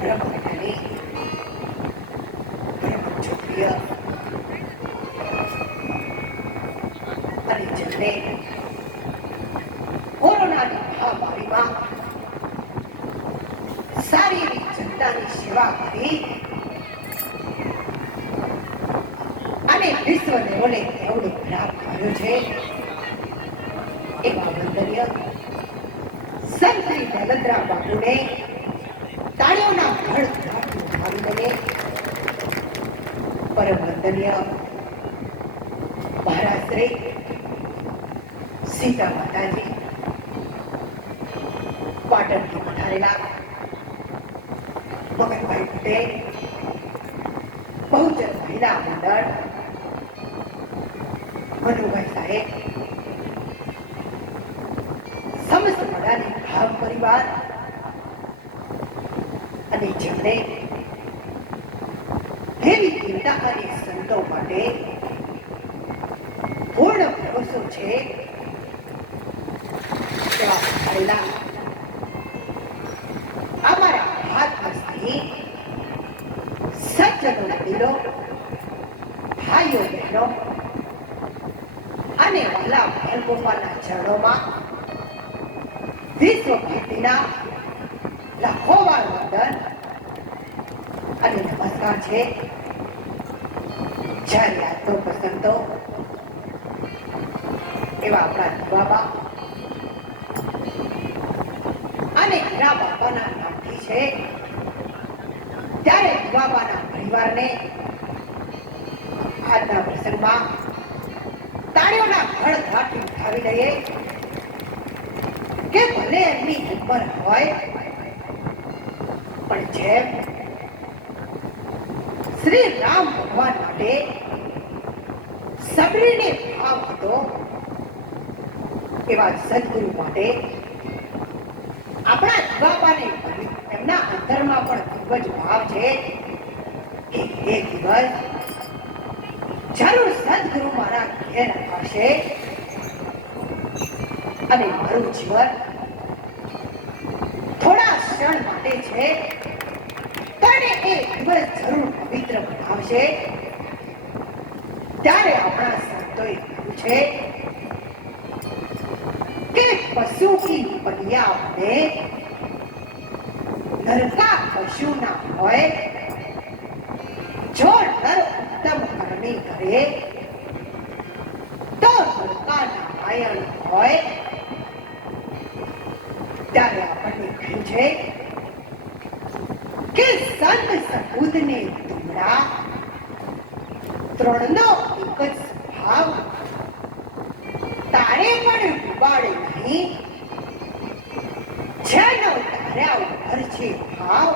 બ્રહ્મજ્ઞાની બ્રહ્મચર્ય અને જેમણે કોરોનાની મહામારીમાં શારીરિક જનતાની સેવા કરી અને વિશ્વ લેવલે એવડું પ્રાપ્ત કર્યું છે એવા વંદનીય સંત શ્રી દલદ્રા બાપુને તાળીઓના ભડભડાટથી ઉઠાવી દઈએ. પરમ વંદનીય મહારાજ શ્રી સીતા માતાજી પાટણથી પધારેલા મગનભાઈ પટેલ બહુજન મહિલા મંડળ મનુભાઈ સાહેબ સમસ્ત મડાની ભાવ પરિવાર અને જેમણે દેવી દેવતા અને સંતો માટે પૂર્ણ ભરોસો છે એવા પધારેલા અમારા હાથમાં સજ્જનો વડીલો ભાઈઓ બહેનો અને વહાલા બાલગોપાલના ચરણોમાં વિશ્વ ભક્તિના લાખો વાર વંદન અને નમસ્કાર છે. જ્યારે આજનો પ્રસંગ તો એવા આપણા દીવાબા અને હીરા બાપાના નામથી છે. ત્યારે દીવાબાના પરિવારને આજના પ્રસંગમાં તાળીઓના ભડભડાટથી ઉઠાવી લઈએ કે ભલે એમની ઉંમર હોય પણ જેમ શ્રી રામ ભગવાન માટે સબરીને ભાવ હતો એવા સદગુરુ માટે આપણા દીવાબાને એમના અંતરમાં પણ ખૂબ જ ભાવ છે કે એક દિવસ જરૂર સદગુરુ મારા ઘેર આવશે અને મારું જીવન થોડા ક્ષણ માટે છે તને એ દિવસ જરૂર પવિત્ર બનાવશે. ત્યારે આપણા સંતોએ કહ્યું છે કે પશુ કી પલિયા બને નરકા પશુ ના હોય. જો નર ઉત્તમ કરણી કરે તો નરકા નારાયણ હોય. ત્યારે આપણને કહ્યું છે કે સંત સબૂતને તુમડા ત્રણનો એક જ સ્વભાવ તારે પણ ડૂબાડે નહીં. જેનો તાર્યા ઉપર છે ભાવ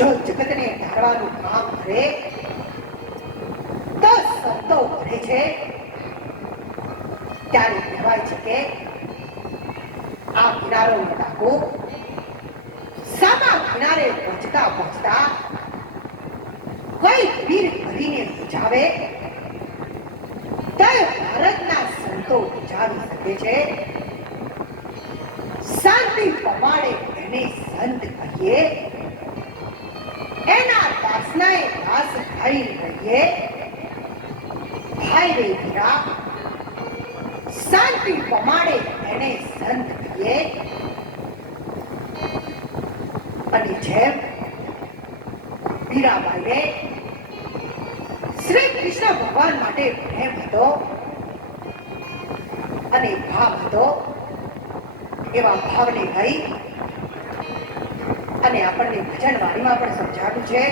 જો જગતને ધારવાનું કામ કરે તો સંતો કરે છે. ત્યારે કહેવાય છે કે આ કિનારો નાખો સામા કિનારે પહોંચતા પહોંચતા કોઈ વીર કરીને બચાવે તો ભારતના સંતો બચાવી શકે છે. શાંતિ પમાડે એને સંત કહીએ, એના દાસનાએ દાસ ભાઈ રહીએ. ભાઈ રે વીરા શાંતિ પમાડે એને સંત કહીએ. અને જેમ મીરાબાઈને શ્રી કૃષ્ણ ભગવાન માટે પ્રેમ હતો અને ભાવ હતો એવા ભાવને લઈ અને આપણને ભજન વાણીમાં પણ સમજાવ્યું છે.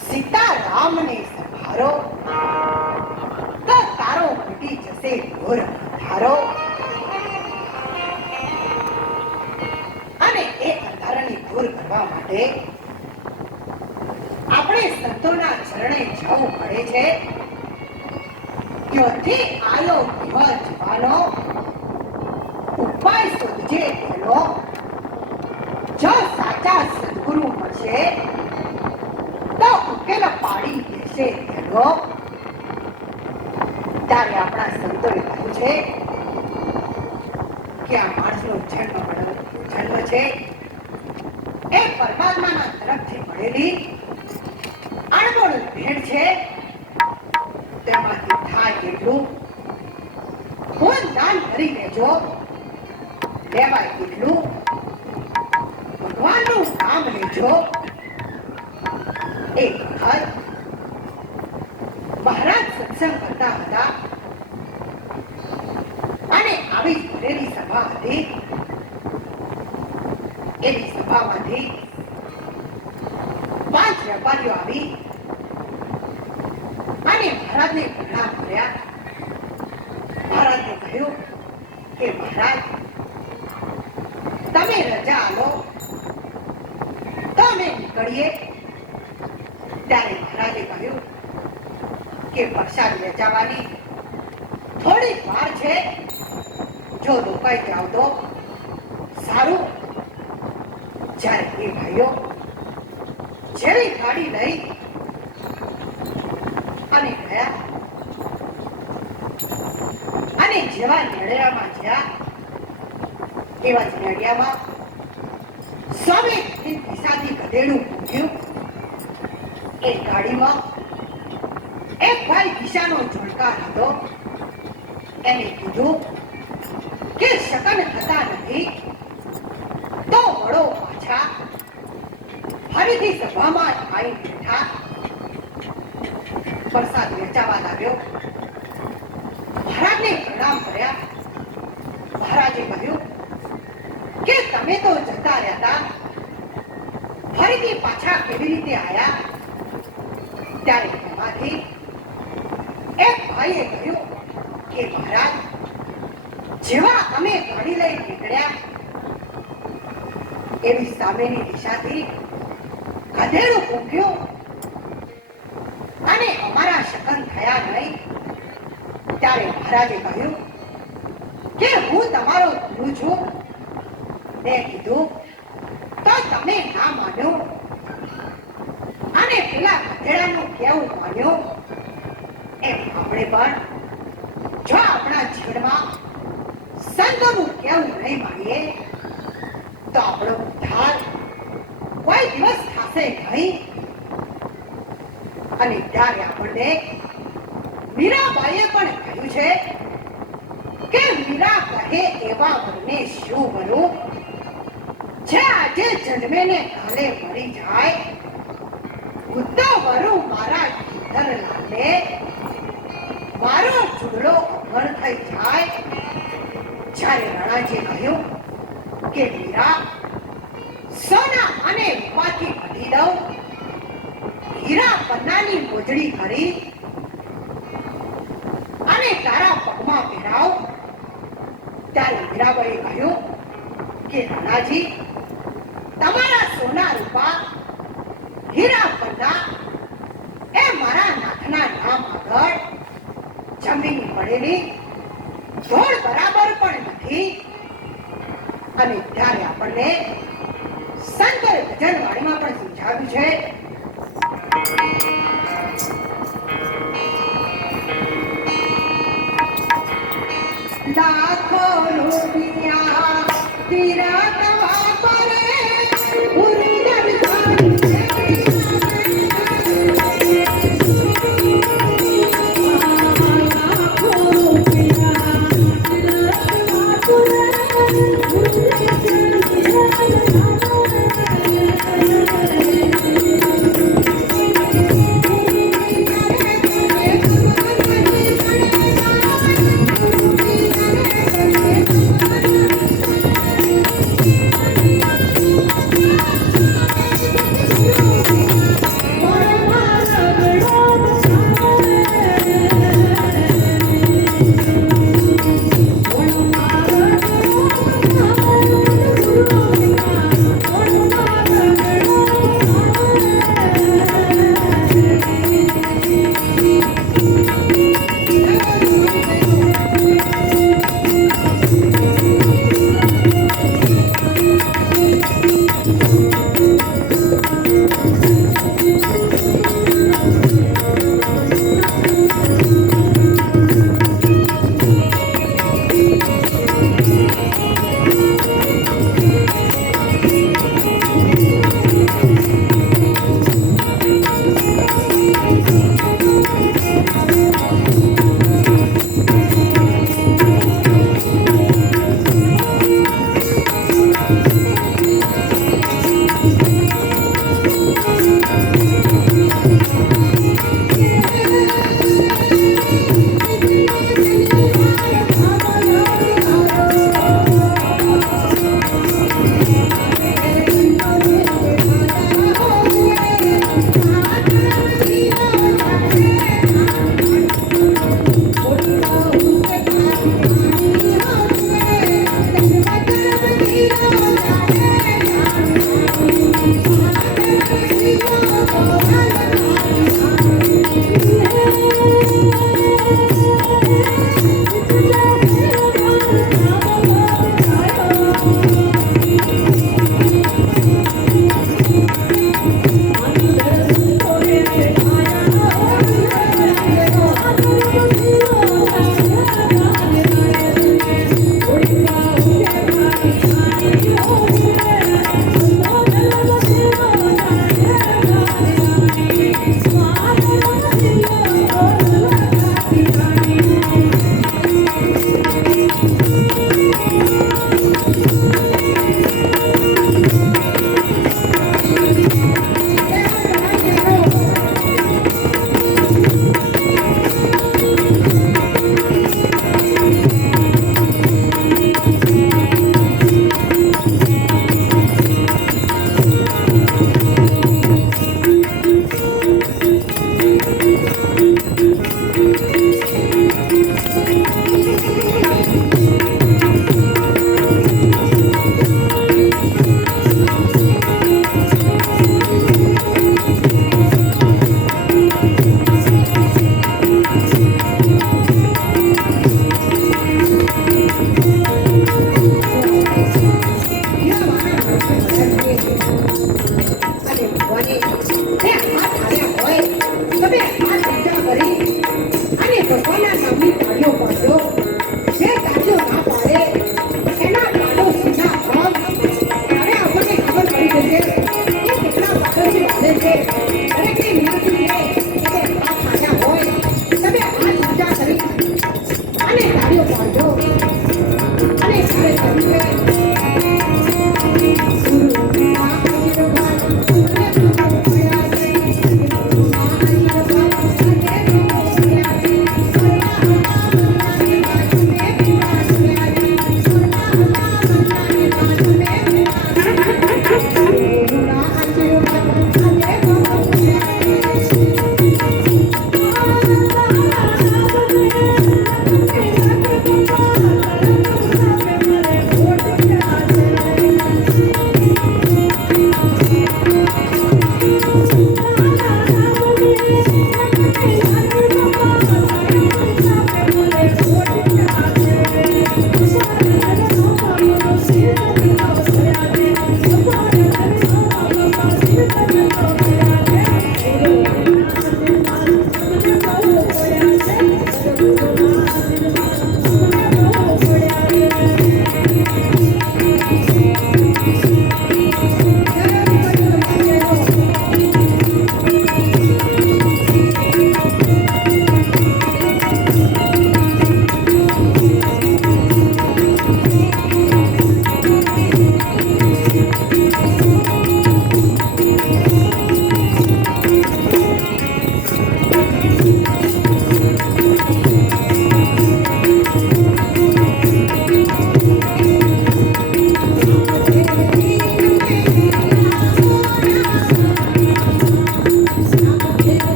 સીતારામને સંભારો તો તારો ફૂટી જશે ઘોર અંધારો. અને એ અંધારાને દૂર કરવા માટે આપણે સંતોના ચરણે જવું પડે છે. ક્યોથી આયો દિવસ જવાનો, ઉપાય શોધજે તેનો. જો સાચા સદગુરુ મળશે તો ઉકેલ પાડી દેશે તેનો. ત્યારે આપણા સંતોએ કહ્યું છે કે આ માણસનો જન્મ છે એ પરમાત્માના તરફથી મળેલી અણમોલ ભેટ છે. તેમાંથી થાય એટલું પૂન દાન કરી લેજો. લેવાય એટલું ભગવાનનું નામ લેજો. એક વખત મહારાજ સત્સંગ કરતા હતા અને આવી ભરેલી સભા હતી. એની સભામાંથી 5 વેપારીઓ આવી અને મહારાજને પ્રણામ કર્યા. મહારાજને કહ્યું કે મહારાજ તમે રજા આલો તો અમે નીકળીએ. ત્યારે મહારાજે કહ્યું કે પ્રસાદ વેચાવાની થોડી વાર છે, જો રોકાઈ જાવ તો સારું. જ્યારે એ ભાઈઓ જેવી ગાડી લઈ અને ગયા અને જેવા નેડિયામાં ગયા એવા જ નેડિયામાં સ્વામી દિશાથી ગધેડું પૂછ્યું. એ ગાડીમાં એક ભાઈ દિશાનો જોડકાર હતો. એને કીધું કે શકન થતા નથી તો વડો પાછા. ફરીથી સભામાં આવી બેઠા. પ્રસાદ વેચાવા લાગ્યો. મહારાજને પ્રણામ કર્યા. મહારાજે કહ્યું કે તમે તો જતા રહ્યા, ફરીથી પાછા કેવી રીતે આયા? ત્યારે એમાંથી એક ભાઈએ કહ્યું કે મહારાજ જેવા અમે ગાડી લઈ નીકળ્યા એવી સામેની દિશાથી ગધેડું ફૂંક્યું અને અમારા શકન થયા નહીં. ત્યારે મહારાજે કહ્યું કે હું તમારો ગુરુ છું. મેં કીધું તો તમે ના માન્યું અને પેલા ગધેડાનું કેવું માન્યું. એમ આપણે પણ જો આપણા જીવનમાં સંતોનું કેવું નહીં માનીએ તો આપણો ઉદ્ધાર કોઈ દિવસ થશે નહીં. અને ત્યારે આપણને મીરાબાઈએ પણ કહ્યું છે કે મીરા કહે એવા વરને શું વરું, જે આજે જન્મે ને કાલે મરી જાય. હું તો વરું મારા ગીધરલાલને, મારો ચૂડલો અમર થઈ જાય. જ્યારે રાણાજીએ કહ્યું કે મીરા સોના અને રૂપાથી બધી દઉં, હીરા પન્નાની મોજડી કરી અને તારા પગમાં પહેરાવ. ત્યારે મીરાબાઈએ કહ્યું કે રાણાજી તમારા સોના રૂપા હીરા પન્ના એ મારા નાથના નામ આગળ જમીન પડેલી ધોળ બરાબર પણ નથી. અને ત્યારે આપણને શંકર ભજનવાણીમાં પણ સમજાવ્યું છે લાખો રૂપિયા તિરકવા પડે ઉર્દન